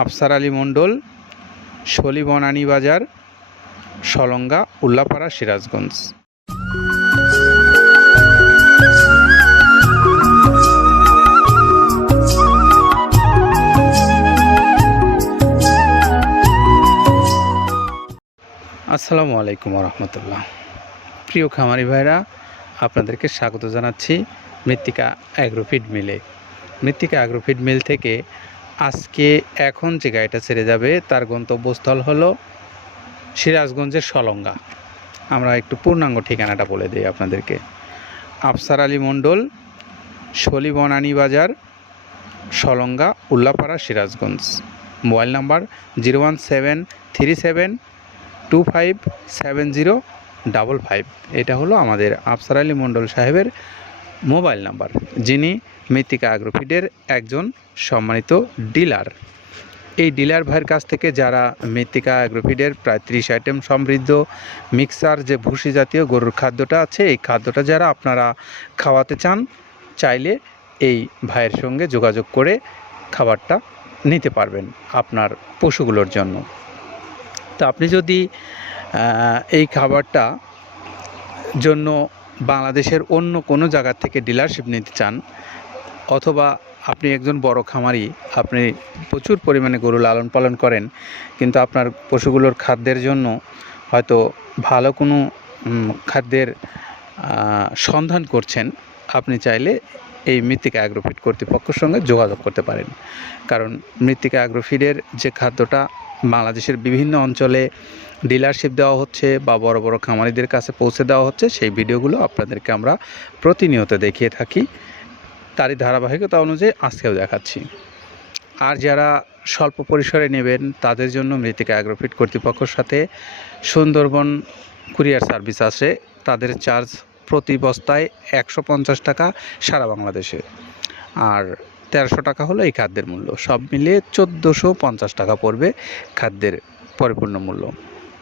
আফসার আলী মণ্ডল, শলি বনানী বাজার, সলঙ্গা, উল্লাপাড়া, সিরাজগঞ্জ। আসসালামু আলাইকুম রহমতুল্লাহ প্রিয় খামারি ভাইরা, আপনাদেরকে স্বাগত জানাচ্ছি মৃত্তিকা অ্যাগ্রোফিড মিলে। মৃত্তিকা অ্যাগ্রোফিড মিল থেকে আজকে এখন যে গাড়িটা ছেড়ে যাবে, তার গন্তব্যস্থল হলো সিরাজগঞ্জের সলঙ্গা। আমরা একটু পূর্ণাঙ্গ ঠিকানাটা বলে দিই আপনাদেরকে। আফসার আলী মণ্ডল, শলি বনানী বাজার, Salanga, Ullapara, Sirajganj. Mobile number zero one seven three seven two five seven zero double five. এটা হলো আমাদের আফসার আলী মণ্ডল সাহেবের মোবাইল নাম্বার, যিনি মৃত্তিকা অ্যাগ্রোফিডের একজন সম্মানিত ডিলার। এই ডিলার ভাইয়ের কাছ থেকে যারা মৃত্তিকা অ্যাগ্রোফিডের প্রায় ত্রিশ আইটেম সমৃদ্ধ মিক্সার, যে ভুসি জাতীয় গরুর খাদ্যটা আছে, এই খাদ্যটা যারা আপনারা খাওয়াতে চান, চাইলে এই ভাইয়ের সঙ্গে যোগাযোগ করে খাবারটা নিতে পারবেন আপনার পশুগুলোর জন্য। তো আপনি যদি এই খাবারটা জন্য বাংলাদেশের অন্য কোনো জায়গা থেকে ডিলারশিপ নিতে চান, অথবা আপনি একজন বড় খামারি, আপনি প্রচুর পরিমাণে গরু লালন পালন করেন, কিন্তু আপনার পশুগুলোর খাদ্যের জন্য হয়তো ভালো কোনো খাদ্যের সন্ধান করছেন, আপনি চাইলে এই মৃত্তিকা অ্যাগ্রোফিড কর্তৃপক্ষের সঙ্গে যোগাযোগ করতে পারেন। কারণ মৃত্তিকা অ্যাগ্রোফিডের যে খাদ্যটা বাংলাদেশের বিভিন্ন অঞ্চলে ডিলারশিপ দেওয়া হচ্ছে বা বড় বড় খামারিদের কাছে পৌঁছে দেওয়া হচ্ছে। সেই ভিডিওগুলো আপনাদেরকে আমরা প্রতিনিয়ত দেখিয়ে থাকি। তারই ধারাবাহিকতা অনুযায়ী আজকেও দেখাচ্ছি। আর যারা স্বল্প পরিসরে নেবেন, তাদের জন্য মৃত্তিকা অ্যাগ্রোফিট কর্তৃপক্ষের সাথে সুন্দরবন কুরিয়ার সার্ভিস আছে। তাদের চার্জ প্রতি বস্তায় একশো পঞ্চাশ টাকা সারা বাংলাদেশে। আর তেরোশো টাকা হলো এই খাদ্যের মূল্য। সব মিলিয়ে চোদ্দোশো পঞ্চাশ টাকা পড়বে খাদ্যের পরিপূর্ণ মূল্য।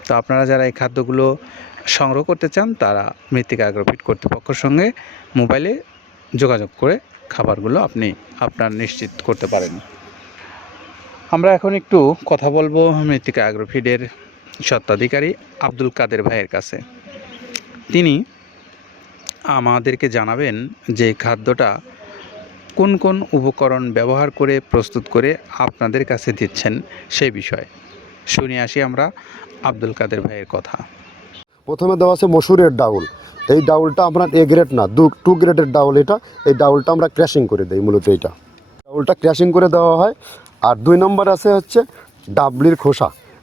তো আপনারা যারা এই খাদ্যগুলো সংগ্রহ করতে চান, তারা মৃত্তিকা অ্যাগ্রোফিট কর্তৃপক্ষের সঙ্গে মোবাইলে যোগাযোগ করে খাবারগুলো আপনি, আপনার নিশ্চিত করতে পারেন। আমরা এখন একটু কথা বলব মৃত্তিকা অ্যাগ্রোফিডের স্বত্বাধিকারী আব্দুল কাদের ভাইয়ের কাছে। তিনি আমাদেরকে জানাবেন যে খাদ্যটা কোন কোন উপকরণ ব্যবহার করে প্রস্তুত করে আপনাদের কাছে দিচ্ছেন সে বিষয়ে। শুনে আসি আমরা আব্দুল কাদের ভাইয়ের কথা। প্রথমে দেওয়া আছে মসুরের ডাউল। এই ডাউলটা আপনার এ গ্রেড না, দু টু গ্রেডের ডাউল এটা। এই ডাউলটা আমরা ক্র্যাশিং করে দিই, মূলত এইটা। ডাউলটা ক্র্যাশিং করে দেওয়া হয়। আর দুই নম্বর আছে হচ্ছে ডাবলির খোসা।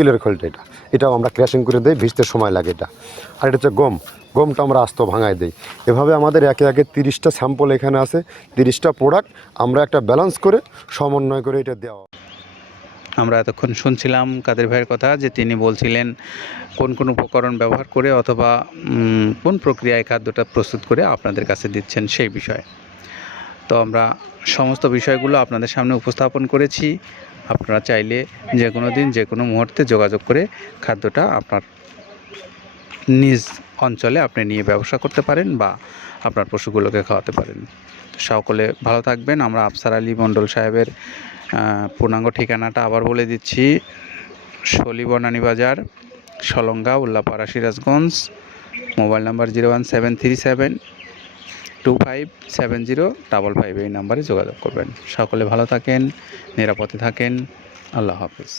তিলের খোলটা এটা। এটাও আমরা ক্র্যাশিং করে দিই, ভিজতে সময় লাগে এটা। আর এটা হচ্ছে গম। গমটা আমরা আস্ত ভাঙায় দিই। এভাবে আমাদের একে একে তিরিশটা স্যাম্পল এখানে আছে, তিরিশটা প্রোডাক্ট আমরা একটা ব্যালেন্স করে সমন্বয় করে এটা দেওয়া। আমরা এতক্ষণ শুনছিলাম কাদের ভাইয়ের কথা, যে তিনি বলছিলেন কোন কোন উপকরণ ব্যবহার করে অথবা কোন প্রক্রিয়ায় খাদ্যটা প্রস্তুত করে আপনাদের কাছে দিচ্ছেন সেই বিষয়ে। তো আমরা সমস্ত বিষয়গুলো আপনাদের সামনে উপস্থাপন করেছি। আপনারা চাইলে যে কোনো দিন যে কোনো মুহূর্তে যোগাযোগ করে খাদ্যটা আপনার নিজ অঞ্চলে আপনি নিয়ে ব্যবসা করতে পারেন বা আপনার পশুগুলোকে খাওয়াতে পারেন। সকলে ভালো থাকবেন। আমরা আফসার আলী মণ্ডল সাহেবের পূর্ণাঙ্গ ঠিকানাটা আবার বলে দিচ্ছি। শলি বনানী বাজার, Salanga, Ullapara, Sirajganj, mobile number zero one seven three seven. Two five seven zero double five এই নাম্বারে যোগাযোগ করবেন। সকলে ভালো থাকেন, নিরাপদে থাকেন। আল্লাহ হাফিজ।